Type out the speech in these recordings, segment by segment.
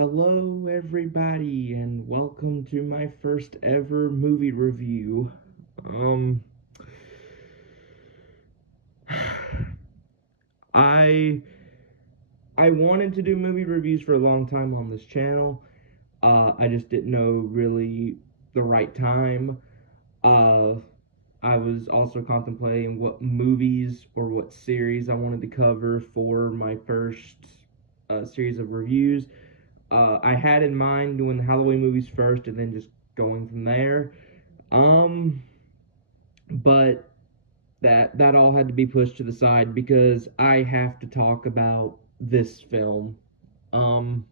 Hello, everybody, and welcome to my first ever movie review. Um, I I wanted to do movie reviews for a long time on this channel. I just didn't know really the right time. Uh, I was also contemplating what movies or what series I wanted to cover for my first series of reviews. I had in mind doing the Halloween movies first and then just going from there. Um, but that all had to be pushed to the side because I have to talk about this film. Um,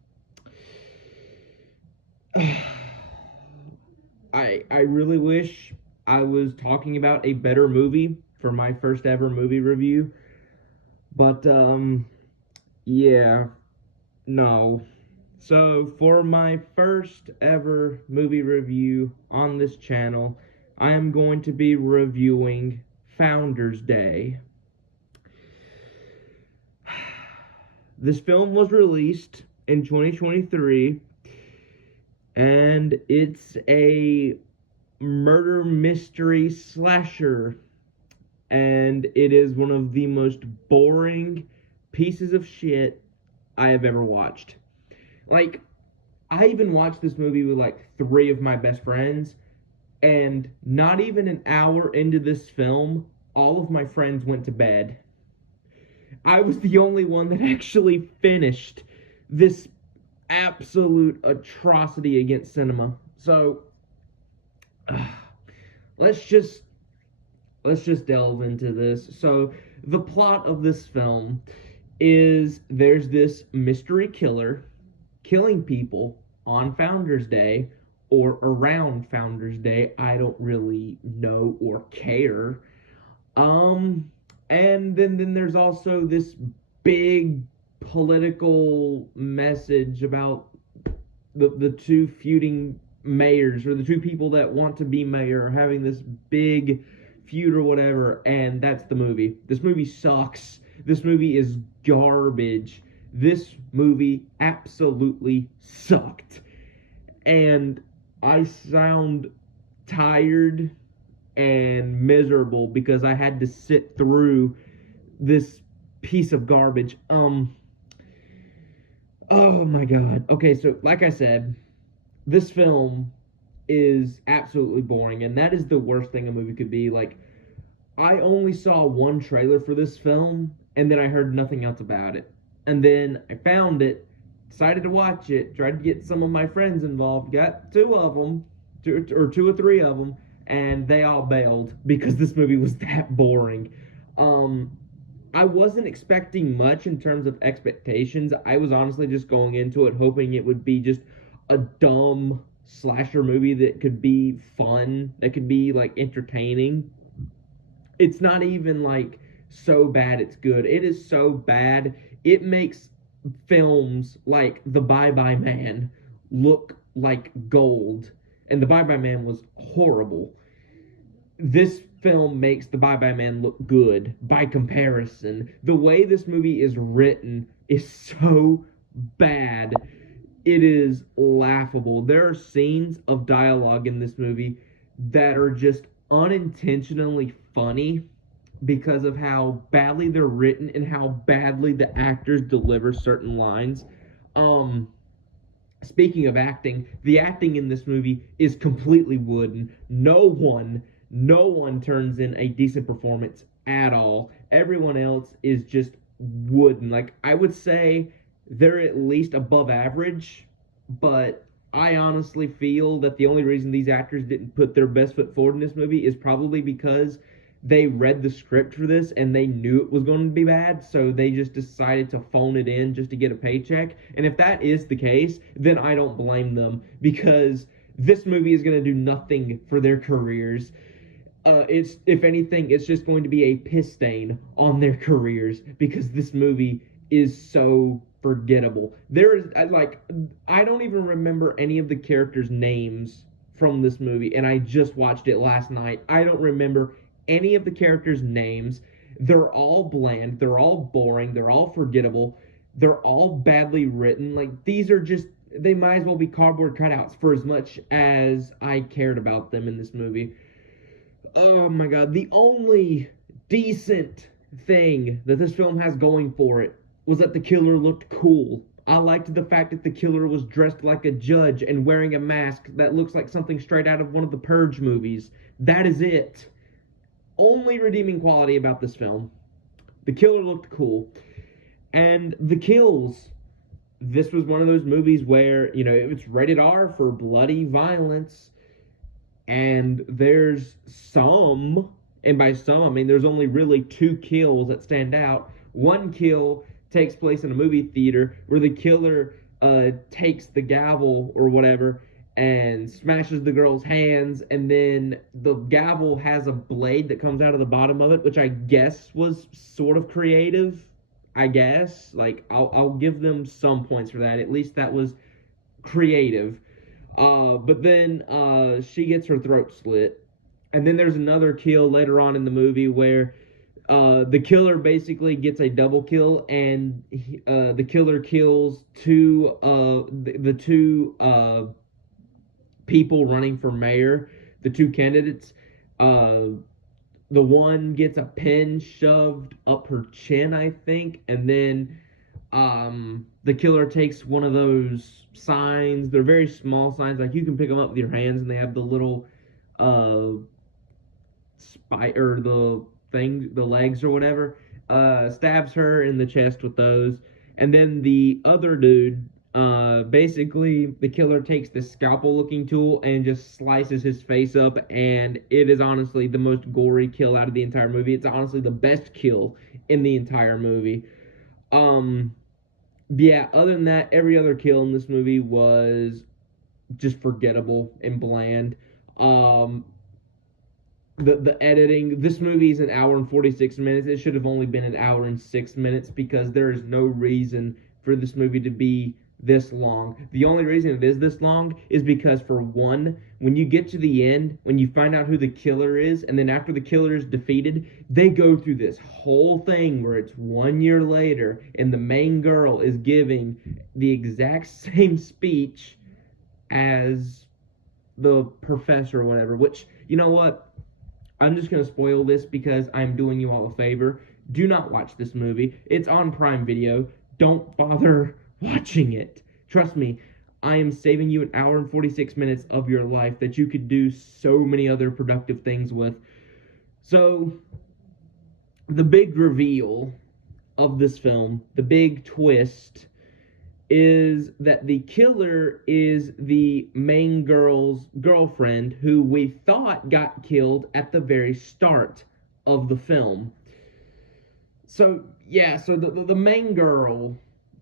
I really wish I was talking about a better movie for my first ever movie review, but yeah, no. So, for my first ever movie review on this channel, I am going to be reviewing Founders Day. This film was released in 2023, and it's a murder mystery slasher, and it is one of the most boring pieces of shit I have ever watched. Like, I even watched this movie with like three of my best friends, and not even an hour into this film, all of my friends went to bed. I was the only one that actually finished this absolute atrocity against cinema. So uh, let's just let's just delve into this. So the plot of this film is there's this mystery killer killing people on Founders Day or around Founders Day. I don't really know or care. Um, and then there's also this big political message about the two feuding mayors, or the two people that want to be mayor are having this big feud or whatever, and that's the movie. This movie sucks. This movie is garbage. This movie absolutely sucked. And I sound tired and miserable because I had to sit through this piece of garbage. Oh my god. Okay, so like I said, this film is absolutely boring, and that is the worst thing a movie could be. Like, I only saw one trailer for this film, and then I heard nothing else about it. And then I found it, decided to watch it, tried to get some of my friends involved, got two of them, two or three of them, and they all bailed because this movie was that boring. Um, I wasn't expecting much in terms of expectations. I was honestly just going into it hoping it would be just a dumb slasher movie that could be fun, that could be like entertaining. It's not even like so bad it's good. It is so bad it makes films like The Bye Bye Man look like gold. And The Bye Bye Man was horrible. This film makes The Bye Bye Man look good by comparison. The way this movie is written is so bad. It is laughable. There are scenes of dialogue in this movie that are just unintentionally funny because of how badly they're written and how badly the actors deliver certain lines. Um, Speaking of acting, the acting in this movie is completely wooden. No one turns in a decent performance at all. Everyone else is just wooden. Like, I would say they're at least above average, but I honestly feel that the only reason these actors didn't put their best foot forward in this movie is probably because they read the script for this and they knew it was going to be bad, so they just decided to phone it in just to get a paycheck. And if that is the case, then I don't blame them, because this movie is going to do nothing for their careers. It's, if anything, it's just going to be a piss stain on their careers because this movie is so forgettable. There is like, I don't even remember any of the characters' names from this movie, and I just watched it last night. I don't remember any of the characters' names. They're all bland. They're all boring. They're all forgettable. They're all badly written. Like, these are just they might as well be cardboard cutouts for as much as I cared about them in this movie. Oh my god, the only decent thing that this film has going for it was that the killer looked cool. I liked the fact that the killer was dressed like a judge and wearing a mask that looks like something straight out of one of the Purge movies. That is it. Only redeeming quality about this film. The killer looked cool. And the kills. This was one of those movies where, it's rated R for bloody violence. And there's some, and by some, I mean there's only really 2 kills that stand out. One kill takes place in a movie theater where the killer takes the gavel or whatever and smashes the girl's hands, and then the gavel has a blade that comes out of the bottom of it, which I guess was sort of creative. I guess, like, I'll give them some points for that. At least that was creative. But then she gets her throat slit. And then there's another kill later on in the movie where the killer basically gets a double kill, and the killer kills the two people running for mayor, the 2 candidates. The one gets a pin shoved up her chin, I think, and then the killer takes one of those signs. They're very small signs, like you can pick them up with your hands, and they have the little or the legs or whatever. Stabs her in the chest with those, and then the other dude, basically the killer takes this scalpel looking tool and just slices his face up, and it is honestly the most gory kill out of the entire movie. It's honestly the best kill in the entire movie. Yeah, other than that, every other kill in this movie was just forgettable and bland. The editing, this movie is an hour and 46 minutes. It should have only been an hour and 6 minutes, because there is no reason for this movie to be this long. The only reason it is this long is because, for one, when you get to the end, when you find out who the killer is, and then after the killer is defeated, they go through this whole thing where it's 1 year later, and the main girl is giving the exact same speech as the professor or whatever, which, you know what? I'm just going to spoil this because I'm doing you all a favor. Do not watch this movie. It's on Prime Video. Don't bother watching it. Trust me, I am saving you an hour and 46 minutes of your life that you could do so many other productive things with. So, the big reveal of this film, the big twist, is that the killer is the main girl's girlfriend, who we thought got killed at the very start of the film. So, yeah, so the main girl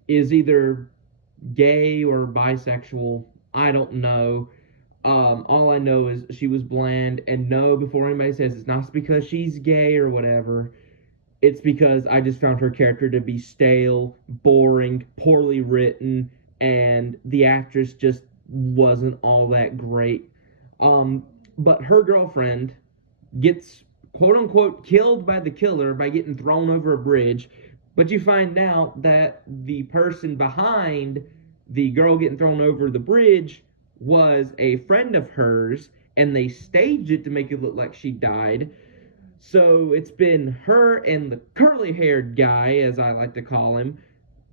is either gay or bisexual. I don't know. All I know is she was bland, and no, before anybody says it's not because she's gay or whatever, it's because I just found her character to be stale, boring, poorly written, and the actress just wasn't all that great. But her girlfriend gets, quote-unquote, killed by the killer by getting thrown over a bridge, but you find out that the person behind the girl getting thrown over the bridge was a friend of hers, and they staged it to make it look like she died. So it's been her and the curly-haired guy, as I like to call him,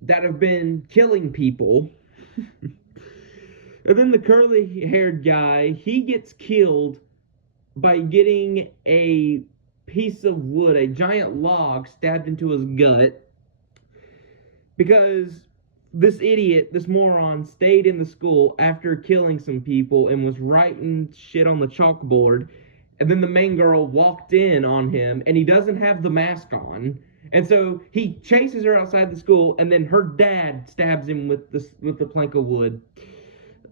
that have been killing people. And then the curly-haired guy, he gets killed by getting a piece of wood, a giant log, stabbed into his gut, because this idiot, this moron, stayed in the school after killing some people and was writing shit on the chalkboard. And then the main girl walked in on him, and he doesn't have the mask on. And so he chases her outside the school, and then her dad stabs him with the plank of wood.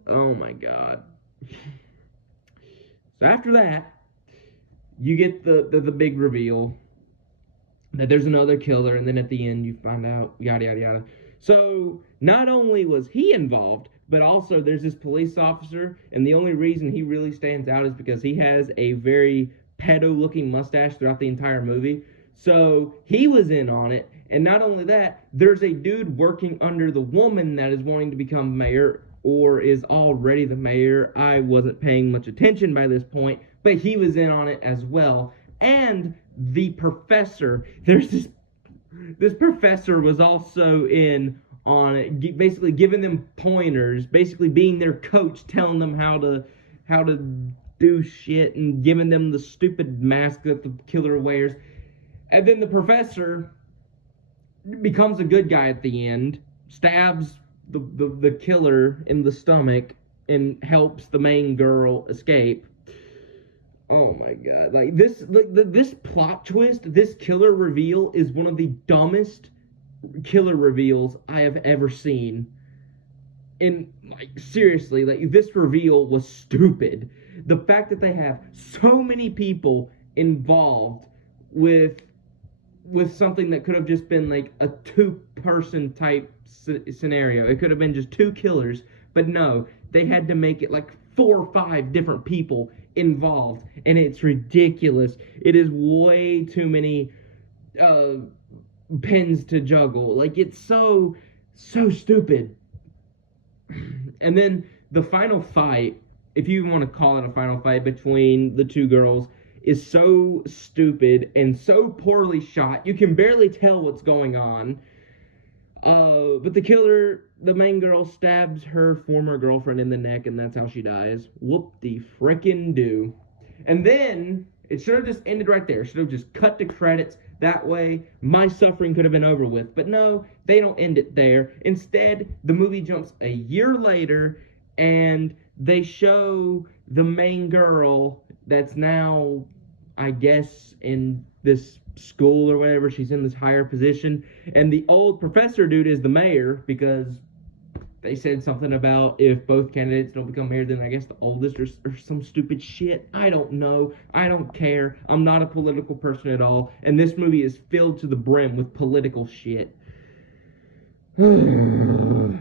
Oh my god. So after that, you get the big reveal that there's another killer, and then at the end you find out yada yada yada. So not only was he involved, but also there's this police officer, and the only reason he really stands out is because he has a very pedo-looking mustache throughout the entire movie. So he was in on it, and not only that, there's a dude working under the woman that is wanting to become mayor, or is already the mayor. I wasn't paying much attention by this point, but he was in on it as well. And the professor, there's this professor was also in on it, basically giving them pointers, basically being their coach, telling them how to do shit and giving them the stupid mask that the killer wears. And then the professor becomes a good guy at the end, stabs the killer in the stomach, and helps the main girl escape. Oh my god! This plot twist, this killer reveal is one of the dumbest killer reveals I have ever seen. And seriously, this reveal was stupid. The fact that they have so many people involved with something that could have just been a two-person type scenario. It could have been just two killers, but no, they had to make it 4 or 5 different people involved, and it's ridiculous. It is way too many pins to juggle. It's so stupid. And then the final fight, if you want to call it a final fight between the two girls, is so stupid and so poorly shot. You can barely tell what's going on. But the killer, the main girl, stabs her former girlfriend in the neck, and that's how she dies. Whoop-de-frickin-do. And then, it should have just ended right there. It should have just cut the credits. That way, my suffering could have been over with. But no, they don't end it there. Instead, the movie jumps a year later, and they show the main girl that's now, I guess, in this school or whatever. She's in this higher position. And the old professor dude is the mayor, because they said something about if both candidates don't become mayor, then I guess the oldest or some stupid shit. I don't know. I don't care. I'm not a political person at all. And this movie is filled to the brim with political shit. So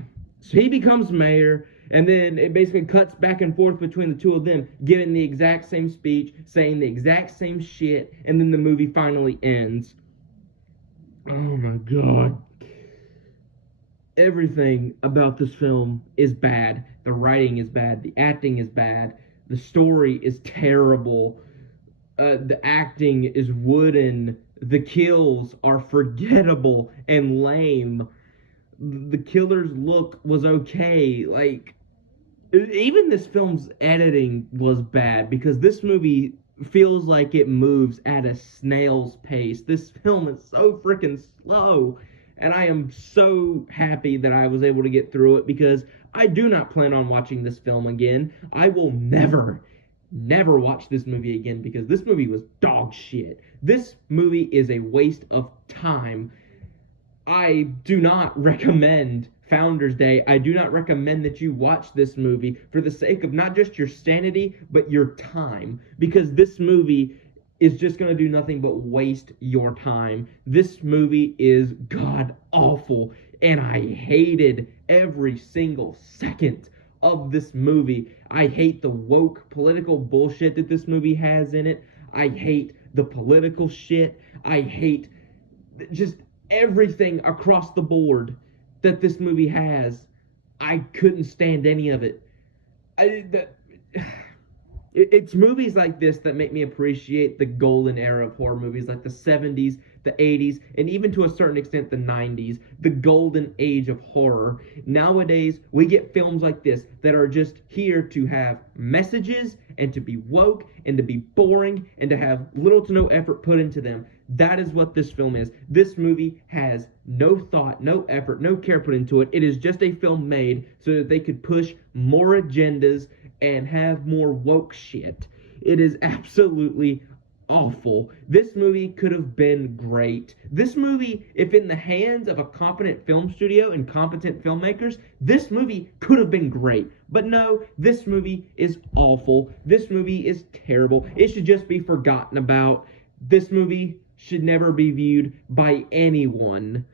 he becomes mayor, and then it basically cuts back and forth between the two of them, giving the exact same speech, saying the exact same shit, and then the movie finally ends. Oh my god. Everything about this film is bad. The writing is bad. The acting is bad. The story is terrible. The acting is wooden. The kills are forgettable and lame. The killer's look was okay. Even this film's editing was bad, because this movie feels like it moves at a snail's pace. This film is so freaking slow. And I am so happy that I was able to get through it, because I do not plan on watching this film again. I will never watch this movie again, because this movie was dog shit. This movie is a waste of time. I do not recommend Founders Day. I do not recommend that you watch this movie for the sake of not just your sanity, but your time, because this movie is just going to do nothing but waste your time. This movie is god awful, and I hated every single second of this movie. I hate the woke political bullshit that this movie has in it. I hate the political shit. I hate just everything across the board that this movie has. I couldn't stand any of it. It's movies like this that make me appreciate the golden era of horror movies, like the 70s, the 80s, and even to a certain extent the 90s, the golden age of horror. Nowadays, we get films like this that are just here to have messages and to be woke and to be boring and to have little to no effort put into them. That is what this film is. This movie has no thought, no effort, no care put into it. It is just a film made so that they could push more agendas and have more woke shit. It is absolutely awful. This movie could have been great. This movie, if in the hands of a competent film studio and competent filmmakers, this movie could have been great. But no, this movie is awful. This movie is terrible. It should just be forgotten about. This movie should never be viewed by anyone.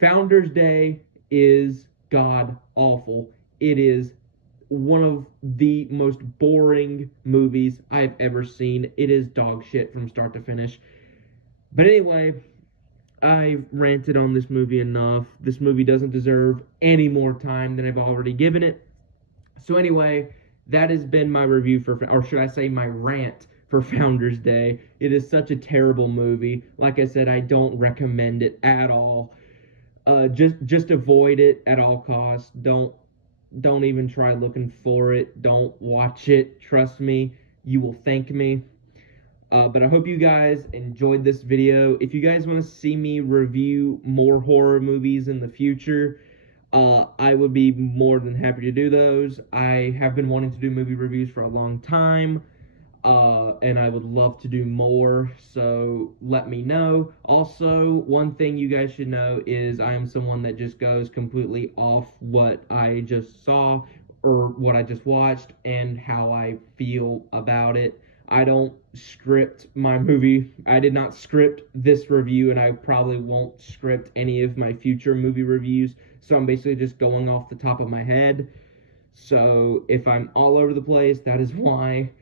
Founders Day is god awful. It is one of the most boring movies I've ever seen. It is dog shit from start to finish. But anyway, I've ranted on this movie enough. This movie doesn't deserve any more time than I've already given it. So anyway, that has been my review for, or should I say my rant for Founders Day. It is such a terrible movie. Like I said, I don't recommend it at all. Just avoid it at all costs. Don't even try looking for it. Don't watch it. Trust me, you will thank me. But I hope you guys enjoyed this video. If you guys want to see me review more horror movies in the future, I would be more than happy to do those. I have been wanting to do movie reviews for a long time, and I would love to do more, so let me know. Also, one thing you guys should know is I am someone that just goes completely off what I just saw or what I just watched and how I feel about it. I don't script my movie. I did not script this review, and I probably won't script any of my future movie reviews. So I'm basically just going off the top of my head. So if I'm all over the place, that is why.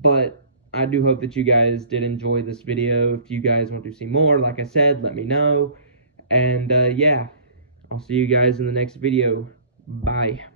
But I do hope that you guys did enjoy this video. If you guys want to see more, like I said, let me know. And yeah, I'll see you guys in the next video. Bye.